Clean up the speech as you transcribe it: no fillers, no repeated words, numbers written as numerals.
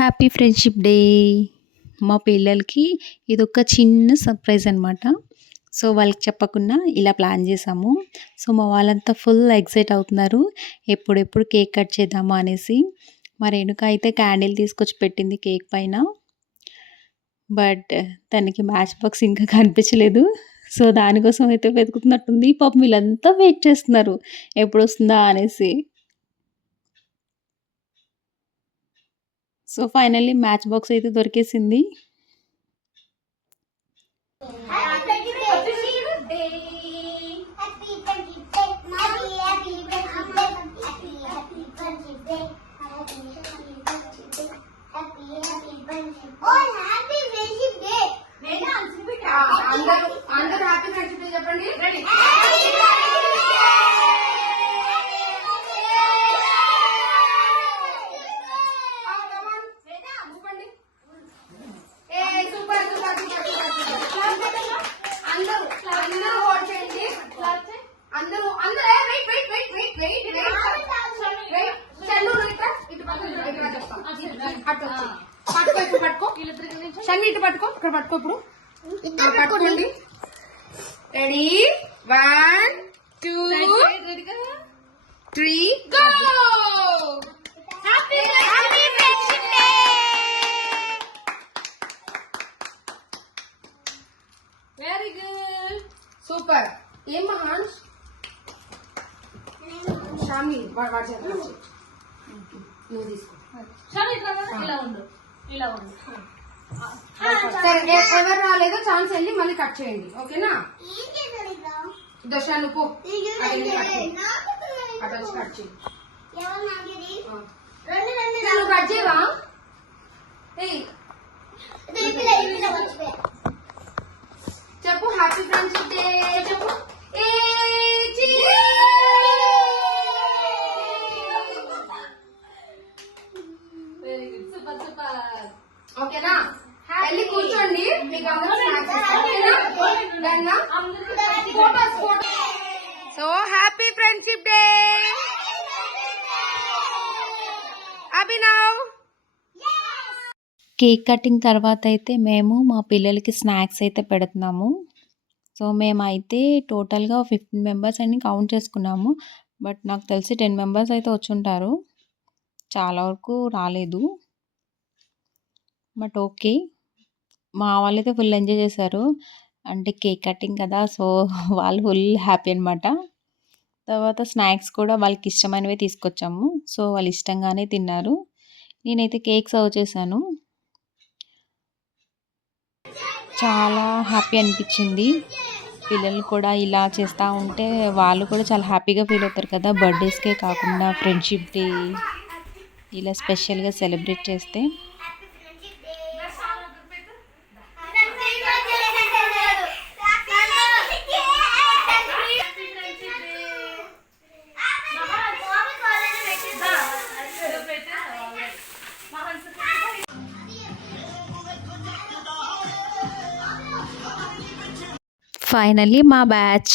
Happy friendship day. మా పిల్లలకి ఇదొక చిన్న సర్ప్రైజ్ అనమాట. సో, వాళ్ళకి చెప్పకుండా ఇలా ప్లాన్ చేశాము. సో, మా వాళ్ళంతా ఫుల్ ఎక్సైట్ అవుతున్నారు. ఎప్పుడెప్పుడు కేక్ కట్ చేద్దామా అనేసి. మా రేణుక అయితే క్యాండిల్ తీసుకొచ్చి పెట్టింది కేక్ పైన. బట్ తనకి మ్యాచ్ బాక్స్ ఇంకా కనిపించలేదు. సో, దానికోసం అయితే వెతుకుతున్నట్టుంది. పాపం వీళ్ళంతా వెయిట్ చేస్తున్నారు ఎప్పుడొస్తుందా అనేసి. సో, ఫైనల్లీ మ్యాచ్ బాక్స్ అయితే దొరికేసింది. అందరూ హ్యాపీ ఫ్రెండ్షిప్ డే చెప్పండి. షన్వి ఇటు పట్టుకో, ఇక్కడ పట్టుకో. ఇప్పుడు పట్టుకోండి. Ready, 1 2 3 go. Happy friendship day. Very good, super. ఏం మహాన్స్ షామి వాడు చేద్దాం. నువ్వు తీసుకో. సరే, ఎవరు రాలేదో ఛాన్స్ వెళ్ళి మళ్ళీ కట్ చేయండి, ఓకేనా? దోష నువ్వు అటు వచ్చి కట్ చేయి. నువ్వు కట్ చేయవా? చెప్పు హ్యాపీ ఫ్రెండ్షిప్ డే చెప్పు. ఓకేనా? వెళ్ళి కూర్చోండి. మీకు so happy friendship day Abhinav. Cake cutting తర్వాత అయితే మేము మా పిల్లలకి స్నాక్స్ అయితే పెడుతున్నాము. సో, మేమైతే టోటల్‌గా 15 మెంబర్స్ అని కౌంట్ చేసుకున్నాము. బట్ నాకు తెలిసి 10 మెంబర్స్ అయితే వచ్చుంటారు. చాలా వరకు రాలేదు. But okay. మా వాళ్ళైతే ఫుల్ ఎంజాయ్ చేశారు. అంటే కేక్ కటింగ్ కదా! సో, వాళ్ళు ఫుల్ హ్యాపీ అనమాట. తర్వాత స్నాక్స్ కూడా వాళ్ళకి ఇష్టమైనవే తీసుకొచ్చాము. సో, వాళ్ళు ఇష్టంగానే తిన్నారు. నేనైతే కేక్ సర్వ్ చేశాను. చాలా హ్యాపీ అనిపించింది. పిల్లలు కూడా ఇలా చేస్తూ ఉంటే వాళ్ళు కూడా చాలా హ్యాపీగా ఫీల్ అవుతారు కదా! బర్త్డేస్కే కాకుండా ఫ్రెండ్షిప్ డే ఇలా స్పెషల్‌గా సెలబ్రేట్ చేస్తే. ఫైనల్లీ మా బ్యాచ్